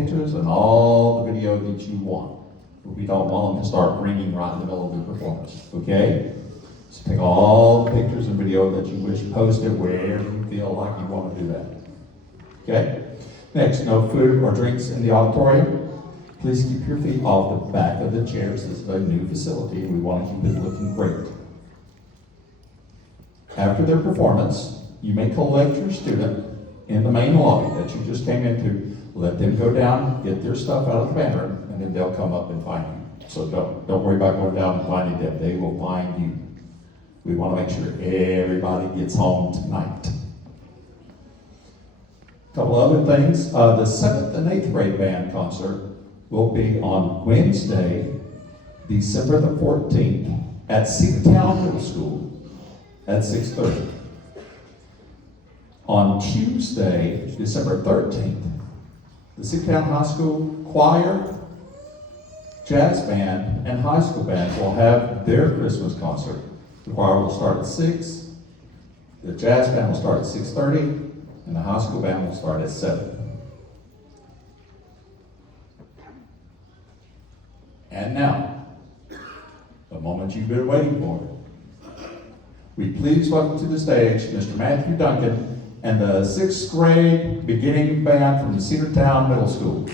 pictures and all the video that you want. We don't want them to start ringing right in the middle of the performance, okay? So take all the pictures and video that you wish, post it wherever you feel like you want to do that, okay? Next, no food or drinks in the auditorium. Please keep your feet off the back of the chairs. This is a new facility. We want to keep it looking great. After their performance, you may collect your student in the main lobby that you just came into. Let them go down, get their stuff out of the band room, and then they'll come up and find you. So don't worry about going down and finding them. They will find you. We want to make sure everybody gets home tonight. A couple other things. The 7th and 8th grade band concert will be on Wednesday, December the 14th at Cedartown Middle School at 6:30. On Tuesday, December 13th, the Cedartown High School choir, jazz band, and high school band will have their Christmas concert. The choir will start at 6, the jazz band will start at 6:30, and the high school band will start at 7. And now, the moment you've been waiting for. We please welcome to the stage Mr. Matthew Duncan and the 6th grade beginning band from the Cedartown Middle School.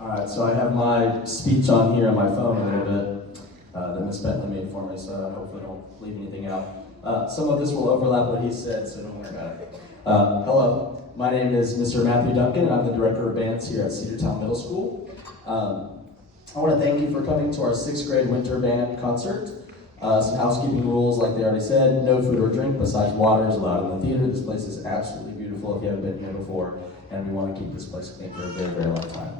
All right, so I have my speech on here on my phone a little bit that Ms. Bentley made for me, so I hopefully don't leave anything out. Some of this will overlap what he said, so don't worry about it. Hello, my name is Mr. Matthew Duncan, and I'm the Director of Bands here at Cedartown Middle School. I want to thank you for coming to our 6th grade winter band concert. Some housekeeping rules, like they already said: no food or drink besides water is allowed in the theater. This place is absolutely beautiful if you haven't been here before, and we want to keep this place clean for a very, very long time.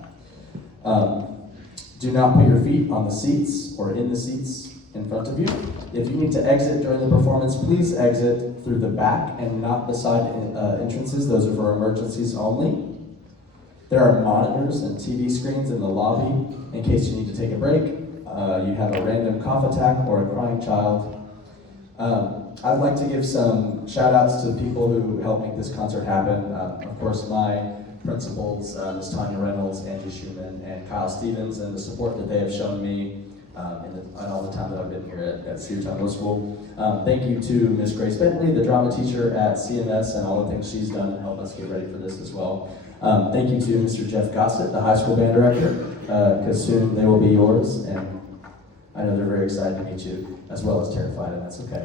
Do not put your feet on the seats or in the seats in front of you. If you need to exit during the performance, please exit through the back and not the side entrances. Those are for emergencies only. There are monitors and TV screens in the lobby in case you need to take a break, you have a random cough attack or a crying child. I'd like to give some shout outs to people who helped make this concert happen. Of course, my principals, Ms. Tanya Reynolds, Angie Schumann, and Kyle Stevens, and the support that they have shown me in all the time that I've been here at Cedartown Middle School. Thank you to Ms. Grace Bentley, the drama teacher at CMS, and all the things she's done to help us get ready for this as well. Thank you to Mr. Jeff Gossett, the high school band director, because soon they will be yours, and I know they're very excited to meet you, as well as terrified, and that's okay.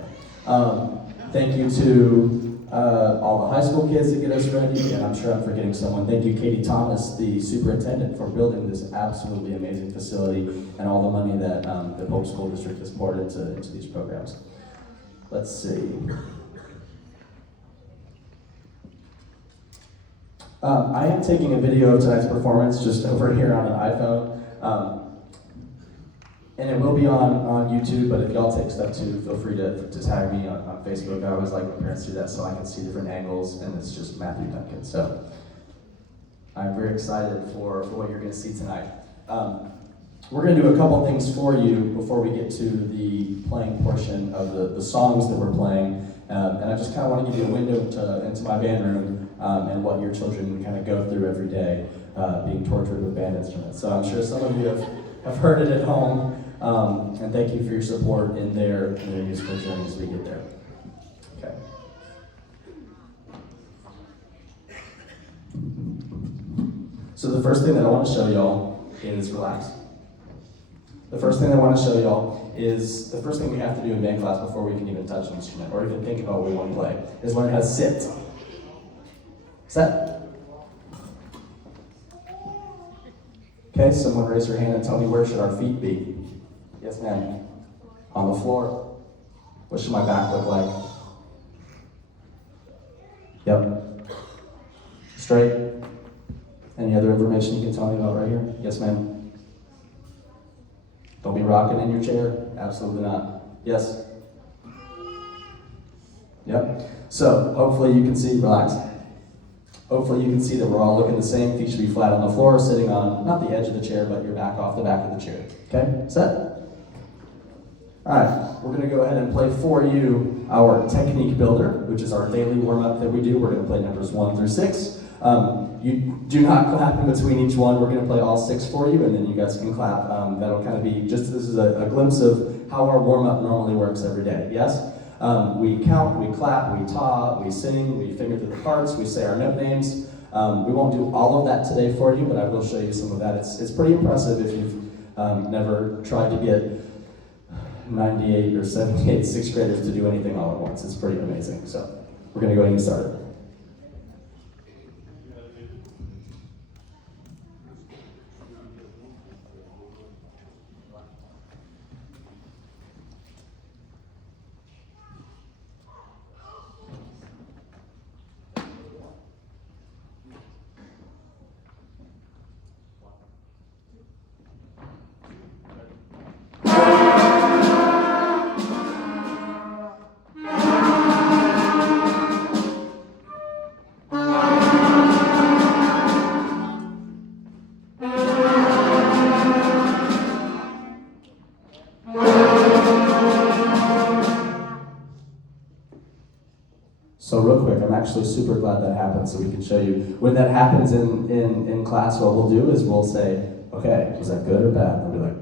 Thank you to all the high school kids that get us ready, and I'm sure I'm forgetting someone. Thank you, Katie Thomas, the superintendent, for building this absolutely amazing facility and all the money that the Polk School District has poured into these programs. Let's see. I am taking a video of tonight's performance just over here on an iPhone. And it will be on YouTube, but if y'all take stuff too, feel free to tag me on Facebook. I always like when parents do that so I can see different angles, and it's just Matthew Duncan. So I'm very excited for what you're going to see tonight. We're going to do a couple things for you before we get to the playing portion of the songs that we're playing. And I just kind of want to give you a window into my band room and what your children kind of go through every day being tortured with band instruments. So I'm sure some of you have heard it at home. And thank you for your support in their musical journey as we get there. Okay. So the first thing that I want to show y'all is relax. The first thing I want to show y'all is the first thing we have to do in band class before we can even touch an instrument or even think about what we want to play is learn how to sit. Set. Okay, someone raise your hand and tell me, where should our feet be? Yes, ma'am. On the floor. What should my back look like? Yep. Straight. Any other information you can tell me about right here? Yes, ma'am. Don't be rocking in your chair. Absolutely not. Yes. Yep. So hopefully you can see, relax. Hopefully you can see that we're all looking the same. Feet should be flat on the floor, sitting on, not the edge of the chair, but your back off the back of the chair. Okay, set. All right, we're going to go ahead and play for you our technique builder, which is our daily warm-up that we do. We're going to play numbers 1 through 6. You do not clap in between each one. We're going to play all 6 for you, and then you guys can clap. That'll kind of be just, this is a glimpse of how our warm-up normally works every day, yes? We count, we clap, we taw, we sing, we finger through the parts, we say our note names. We won't do all of that today for you, but I will show you some of that. It's pretty impressive if you've never tried to get 98 or 78 6th graders to do anything all at once. It's pretty amazing. So we're going to go ahead and get started. So real quick, I'm actually super glad that happened so we can show you. When that happens in class, what we'll do is we'll say, okay, was that good or bad? We'll be like,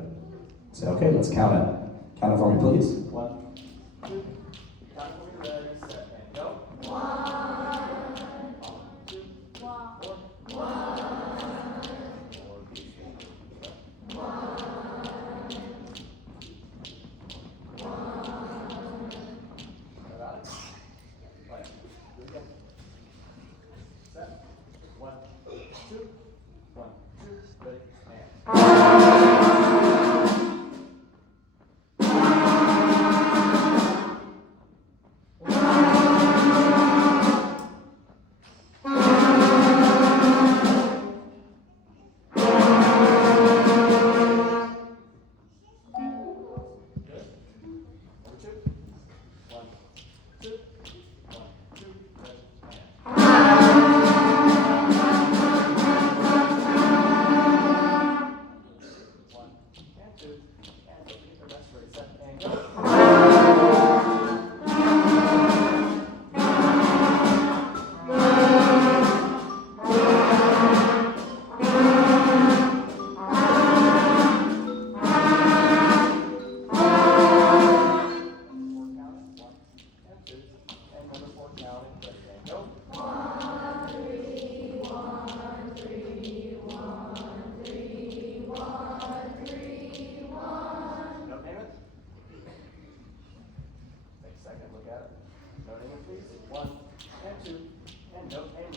say, okay, let's count it. Count it for me, please. 1, 2, count it for me, ready, set, and go. 1, 2, 4, 1, 1, 2,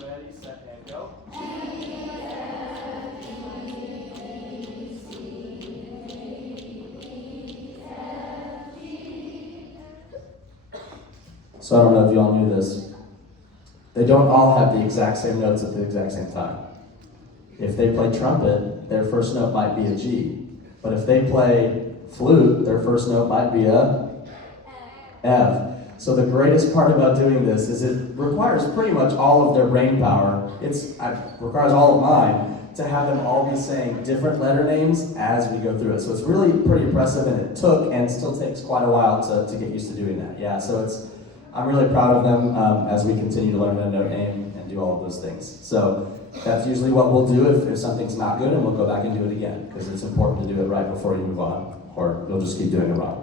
ready, and So I don't know if you all knew this. They don't all have the exact same notes at the exact same time. If they play trumpet, their first note might be a G. But if they play flute, their first note might be a F. So the greatest part about doing this is it requires pretty much all of their brain power. It requires all of mine to have them all be saying different letter names as we go through it. So it's really pretty impressive, and it took and still takes quite a while to get used to doing that. Yeah, so I'm really proud of them as we continue to learn a note name and do all of those things. So that's usually what we'll do if something's not good, and we'll go back and do it again, because it's important to do it right before you move on, or you'll just keep doing it wrong.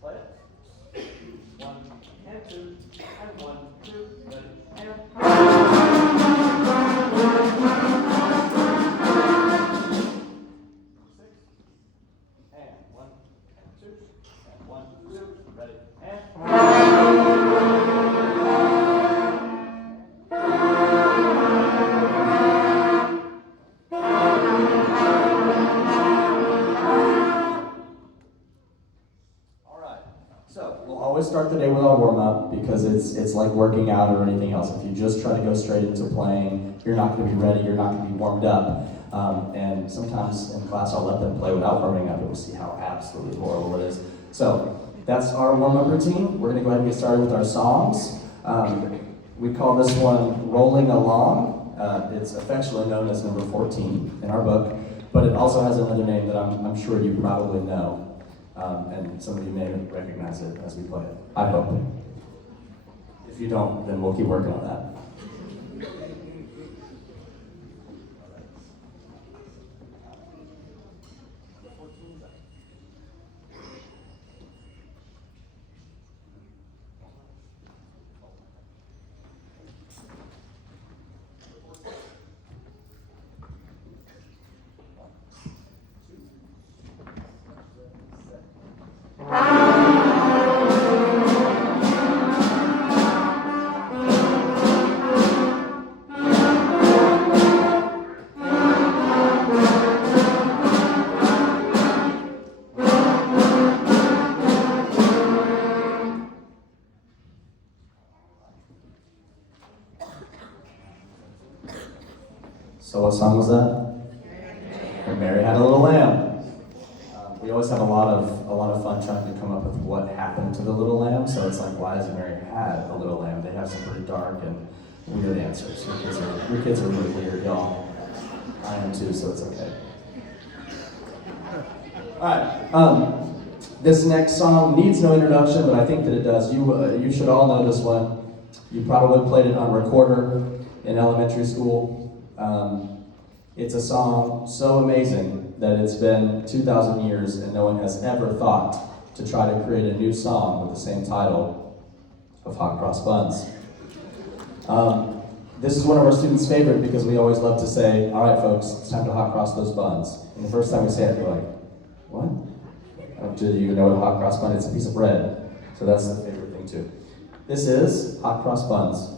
Play it. 1 and 2 and 1, 2. it's like working out or anything else. If you just try to go straight into playing, you're not going to be ready, you're not going to be warmed up. And sometimes in class I'll let them play without warming up and we'll see how absolutely horrible it is. So that's our warm-up routine. We're going to go ahead and get started with our songs. We call this one Rolling Along. It's affectionately known as number 14 in our book, but it also has another name that I'm sure you probably know. And some of you may recognize it as we play it. I hope. If you don't, then we'll keep working on that. So what song was that? Mary Had a Little Lamb. We always have a lot of fun trying to come up with what happened to the little lamb. So it's like, why has Mary had a little lamb? They have some pretty dark and weird answers. Your kids are really weird, y'all. I am too, so it's okay. All right. This next song needs no introduction, but I think that it does. You should all know this one. You probably played it on recorder in elementary school. It's a song so amazing that it's been 2,000 years and no one has ever thought to try to create a new song with the same title of Hot Cross Buns. This is one of our students' favorite because we always love to say, all right folks, it's time to hot cross those buns. And the first time we say it, we're like, what? Do you even know what a hot cross bun is? It's a piece of bread. So that's the favorite thing too. This is Hot Cross Buns.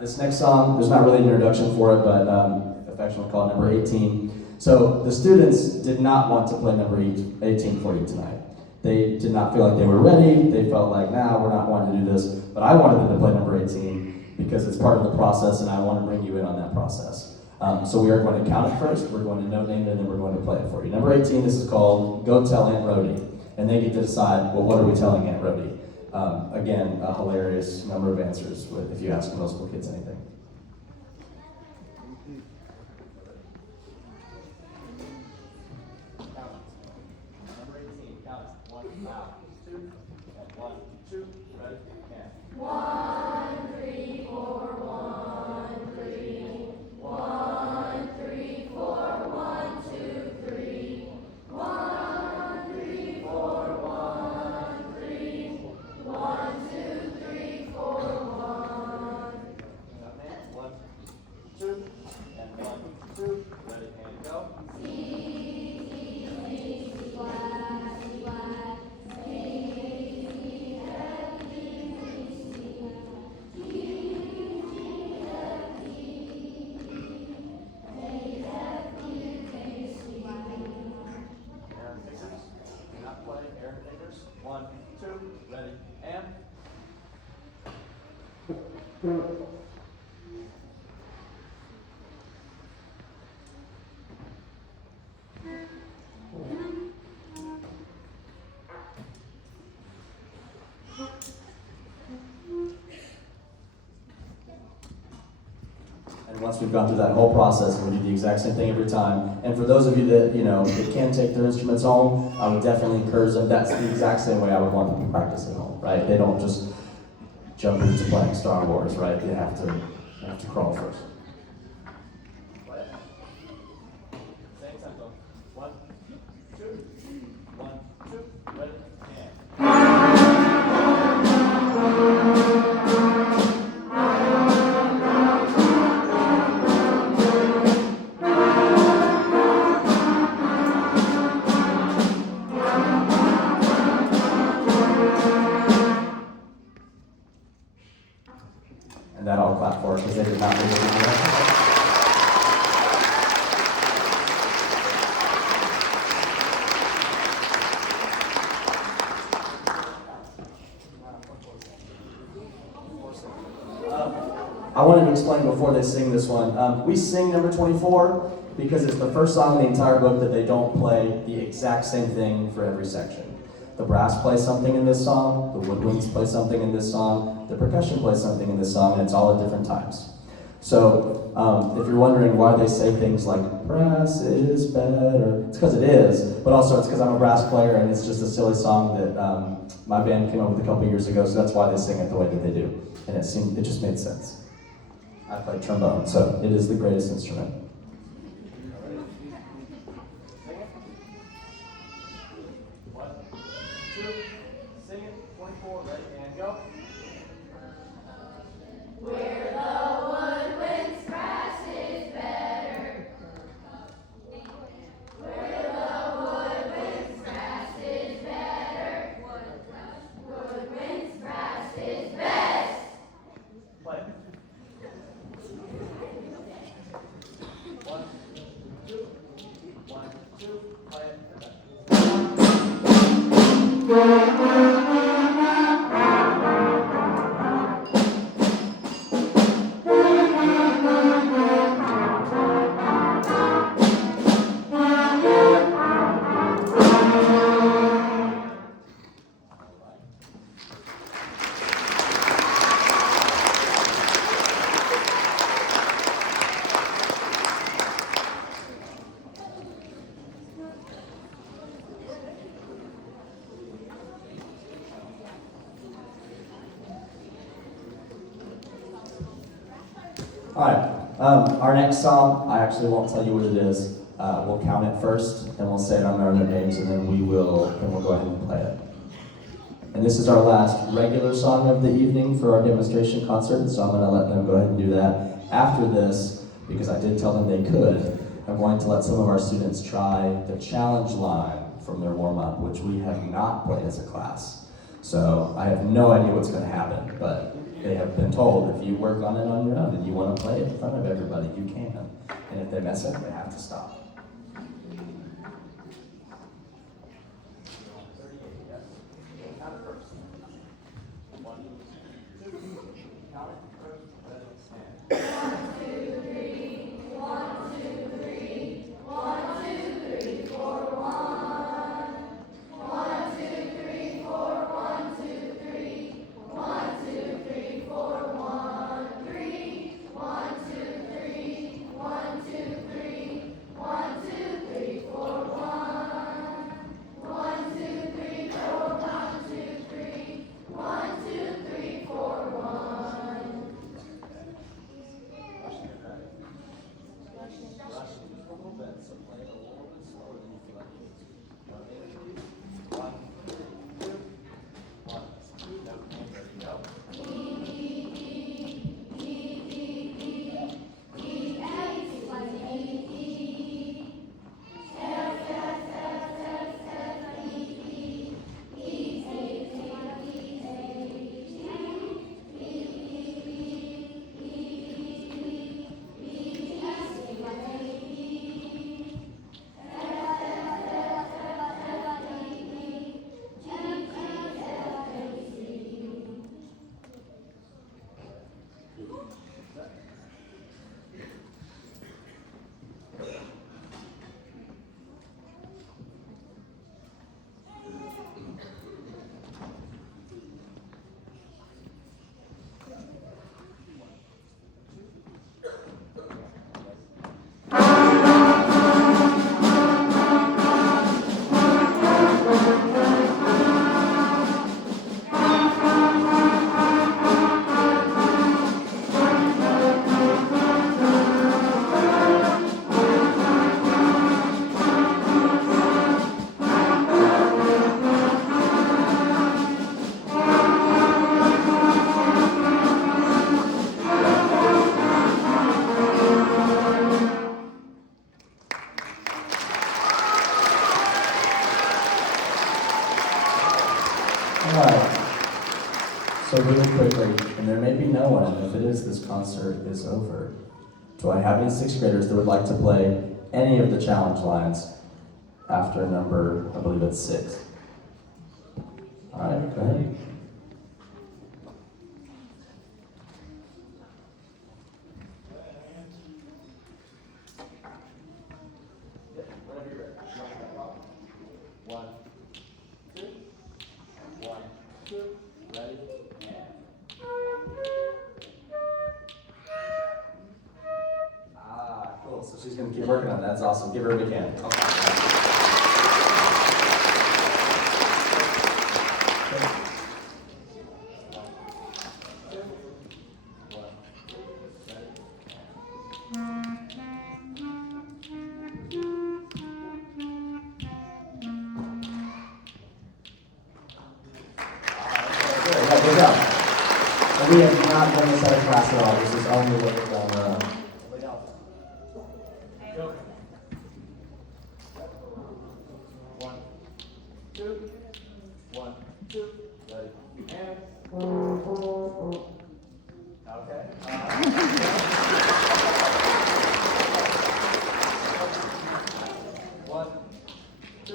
This next song, there's not really an introduction for it, but affectionately called number 18. So the students did not want to play number 18 for you tonight. They did not feel like they were ready. They felt like, nah, we're not wanting to do this. But I wanted them to play number 18 because it's part of the process and I want to bring you in on that process. So we are going to count it first, we're going to note name it, and then we're going to play it for you. Number 18, this is called Go Tell Aunt Rhody. And they get to decide, well, what are we telling Aunt Rhody? Again, a hilarious number of answers if you ask middle school kids anything. Number 18, count it. 1, 2, and 1, 2, ready, and 1, 3, 4, 1, 3, 1, 3, 4, 1, 2, 3, 1, 3, 4, 1, 3, 1, 2, 3, 4, 1. 1, 2, and 1, 2, ready, and go. One, two, ready, and And once we've gone through that whole process, we do the exact same thing every time. And for those of you that, that can take their instruments home, I would definitely encourage them. That's the exact same way I would want them to practice at home, right? They don't just jump into playing Star Wars, right? They have to crawl first. to explain before they sing this one. We sing number 24 because it's the first song in the entire book that they don't play the exact same thing for every section. The brass plays something in this song, the woodwinds play something in this song, the percussion plays something in this song, and it's all at different times. So if you're wondering why they say things like, brass is better, it's because it is, but also it's because I'm a brass player and it's just a silly song that my band came up with a couple years ago, so that's why they sing it the way that they do. And it just made sense. I play trombone, so it is the greatest instrument. Sing it, 24, ready, and go. Where the woodwinds grass is better. Where the woodwinds grass is better. Woodwinds grass is best. Play. 1, 2, 1, 2, play it. All right, our next song, I actually won't tell you what it is. We'll count it first, and we'll say it on our names, and then we'll go ahead and play it. And this is our last regular song of the evening for our demonstration concert, so I'm going to let them go ahead and do that. After this, because I did tell them they could, I'm going to let some of our students try the challenge line from their warm-up, which we have not played as a class. So I have no idea what's going to happen, but they have been told if you work on it on your own and you want to play it in front of everybody, you can. And if they mess up, they have to stop. So really quickly, and there may be no one, and if it is, this concert is over. Do I have any sixth graders that would like to play any of the challenge lines after number, I believe it's 6? All right, go ahead. whenever you're ready. 1, 2, 1, 2, ready, and. Ah, cool. So she's going to keep working on that. That's awesome. Give her a big hand. Good job. And we have not done this at a class at all. This is only what we've done. Go. 1, 2, 1, 2, ready, and. Okay. 1, 2,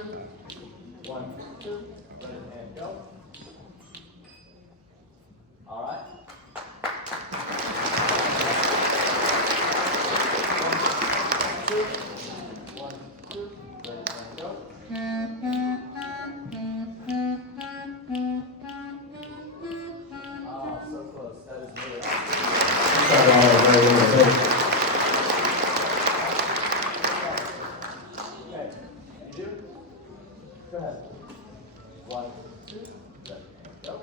1, 2, ready, and go. All right. 2, 1, 2, ready, and go. Oh, so close. That is really awesome. Okay. You do? Go ahead. 1, 2, ready, and go.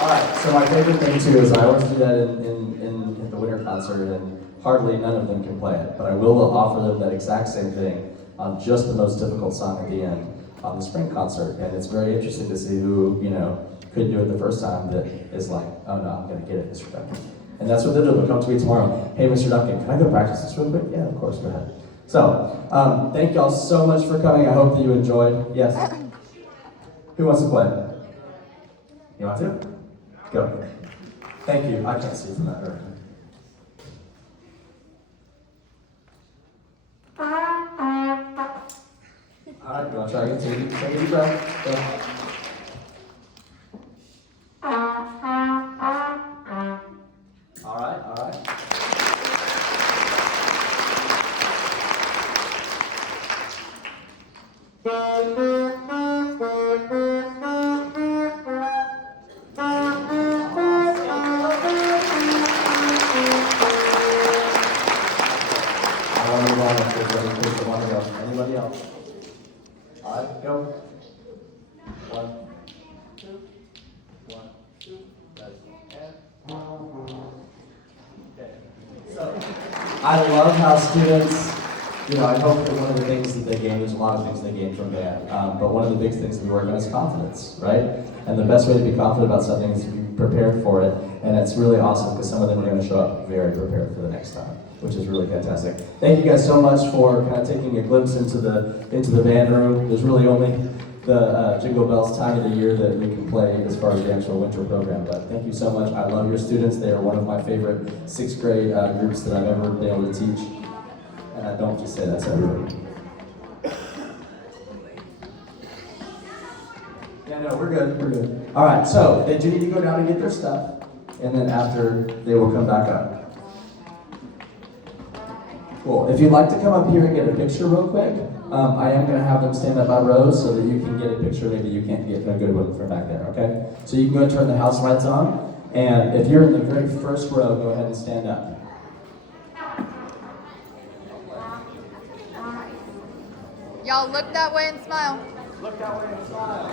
All right, so my favorite thing too is I always do that in the winter concert, and hardly none of them can play it, but I will offer them that exact same thing on just the most difficult song at the end on the spring concert, and it's very interesting to see who, couldn't do it the first time that is like, oh no, I'm gonna get it, Mr. Duncan. And that's what they're doing. Come to me tomorrow. Hey, Mr. Duncan, can I go practice this real quick? Yeah, of course, go ahead. So, thank y'all so much for coming. I hope that you enjoyed. Yes? Who wants to play? You want to? Go. Thank you. I can't see from that direction. All right, you want to try again? Take a deep breath. Go. All right, all right. Anybody else? All right, go. 1, 2, 1, 2, ready, and. Okay. So, I love how students, I hope that one of the things that they gain, there's a lot of things they gain from band, but one of the big things that we work on is confidence, right? And the best way to be confident about something is to be prepared for it, and it's really awesome because some of them are going to show up very prepared for the next time, which is really fantastic. Thank you guys so much for kind of taking a glimpse into the band room. There's really only the Jingle Bells time of the year that we can play as far as the actual winter program, but thank you so much. I love your students. They are one of my favorite 6th grade groups that I've ever been able to teach, and I don't just say that to everybody. Yeah, no, we're good, we're good. All right, so they do need to go down and get their stuff, and then after, they will come back up. Cool. If you'd like to come up here and get a picture real quick, I am going to have them stand up by rows so that you can get a picture. Maybe you can't get a good one from back there, okay? So you can go and turn the house lights on, and if you're in the very first row, go ahead and stand up. Y'all look that way and smile. Look that way and smile.